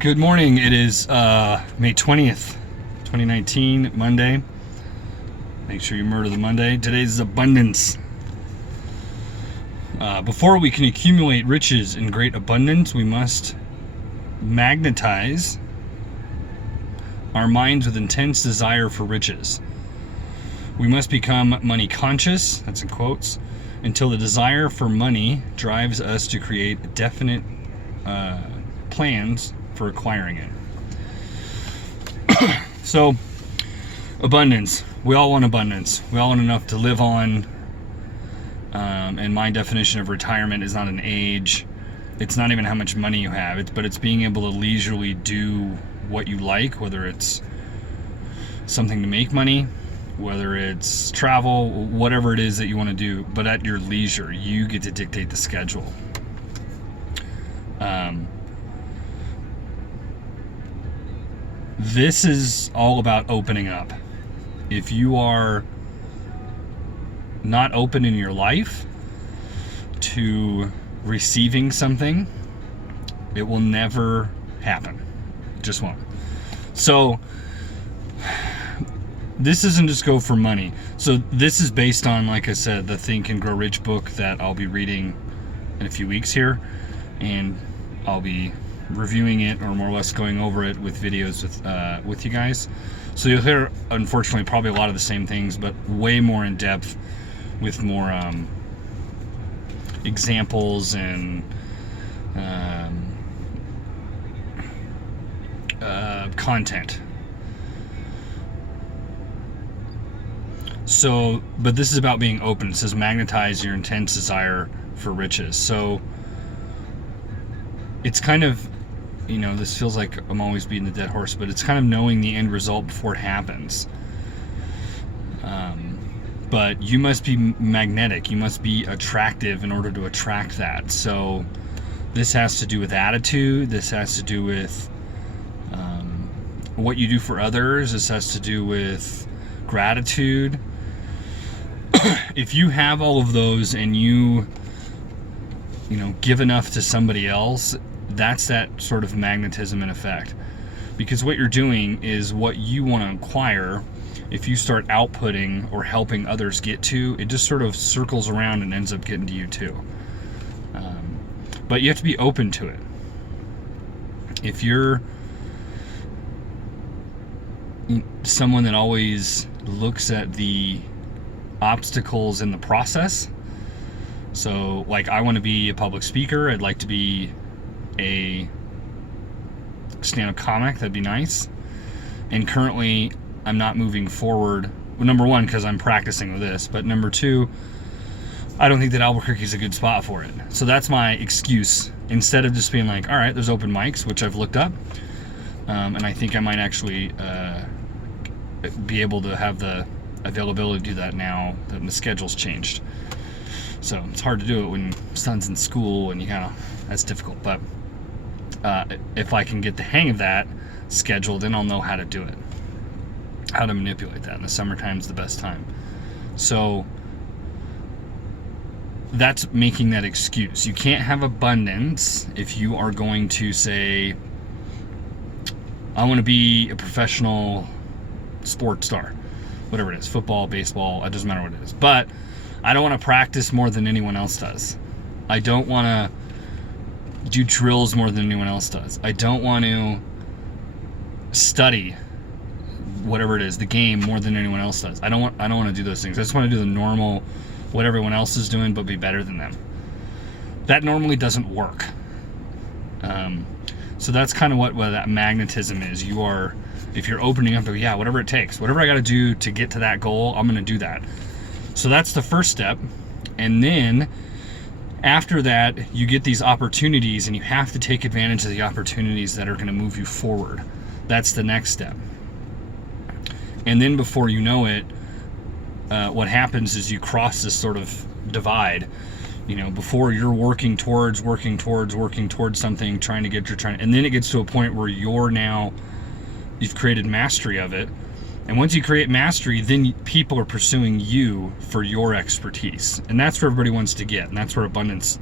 Good morning. It is May 20th, 2019, Monday. Make sure you murder the Monday. Today's abundance. Before we can accumulate riches in great abundance, we must magnetize our minds with intense desire for riches. We must become money conscious, that's in quotes, until the desire for money drives us to create definite plans for acquiring it. So, abundance. We all want abundance. We all want enough to live on. And my definition of retirement is not an age. It's not even how much money you have, but it's being able to leisurely do what you like, whether it's something to make money, whether it's travel, whatever it is that you want to do, but at your leisure. You get to dictate the schedule. This is all about opening up. If you are not open in your life to receiving something, it will never happen. It just won't. So this isn't just go for money. So this is based on, like I said, the Think and Grow Rich book that I'll be reading in a few weeks here, and I'll be reviewing it, or more or less going over it with videos with you guys. So you'll hear, unfortunately, probably a lot of the same things, but way more in depth with more examples and content. So, but this is about being open. It says magnetize your intense desire for riches. So it's kind of, this feels like I'm always beating the dead horse, but it's kind of knowing the end result before it happens. But you must be magnetic. You must be attractive in order to attract that. So this has to do with attitude. This has to do with what you do for others. This has to do with gratitude. If you have all of those and you give enough to somebody else, that's that sort of magnetism in effect. Because what you're doing is what you want to acquire. If you start outputting or helping others get to, it just sort of circles around and ends up getting to you too. But you have to be open to it. If you're someone that always looks at the obstacles in the process, so like I want to be a public speaker, I'd like to be a stand-up comic, that'd be nice. And currently I'm not moving forward. Well, number one, because I'm practicing with this, but number two, I don't think that Albuquerque's a good spot for it. So that's my excuse. Instead of just being like, all right, there's open mics, which I've looked up, and I think I might actually be able to have the availability to do that now that the schedule's changed. So it's hard to do it when son's in school and that's difficult. But if I can get the hang of that schedule, then I'll know how to do it, how to manipulate that. And the summertime's the best time. So that's making that excuse. You can't have abundance if you are going to say, I want to be a professional sports star, whatever it is, football, baseball, it doesn't matter what it is. But I don't want to practice more than anyone else does. I don't want to do drills more than anyone else does. I don't want to study whatever it is, the game, more than anyone else does. I don't want to do those things. I just want to do the normal, what everyone else is doing, but be better than them. That normally doesn't work. So that's kind of what that magnetism is. If you're opening up to, whatever it takes, whatever I got to do to get to that goal, I'm going to do that. So that's the first step. And then after that, you get these opportunities, and you have to take advantage of the opportunities that are going to move you forward. That's the next step. And then before you know it, what happens is you cross this sort of divide. Before you're working towards something, and then it gets to a point where you've created mastery of it. And once you create mastery, then people are pursuing you for your expertise. And that's where everybody wants to get. And that's where abundance,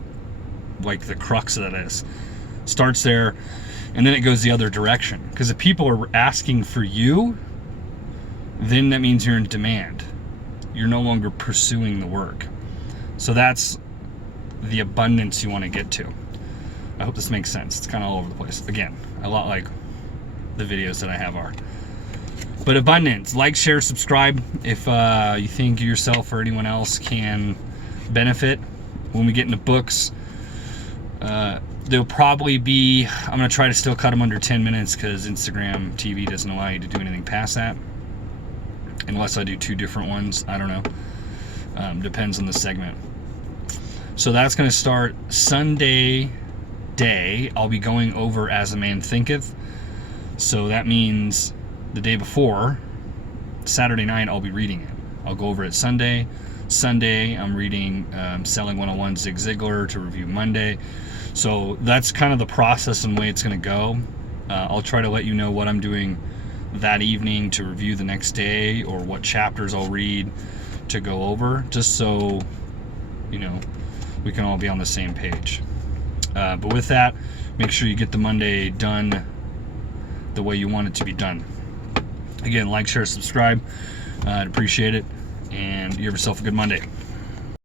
like the crux of that is, starts there. And then it goes the other direction. Because if people are asking for you, then that means you're in demand. You're no longer pursuing the work. So that's the abundance you want to get to. I hope this makes sense. It's kind of all over the place. Again, a lot like the videos that I have are. But abundance, like, share, subscribe. If you think yourself or anyone else can benefit when we get into books, there'll probably be, I'm going to try to still cut them under 10 minutes because Instagram TV doesn't allow you to do anything past that. Unless I do 2 different ones. I don't know. Depends on the segment. So that's going to start Sunday day. I'll be going over As a Man Thinketh. So that means the day before, Saturday night, I'll be reading it. I'll go over it Sunday. Sunday, I'm reading Selling 101 Zig Ziglar to review Monday. So that's kind of the process and way it's going to go. I'll try to let you know what I'm doing that evening to review the next day, or what chapters I'll read to go over, just so, you know, we can all be on the same page. But with that, make sure you get the Monday done the way you want it to be done. Again, like, share, subscribe. I'd appreciate it. And you have yourself a good Monday.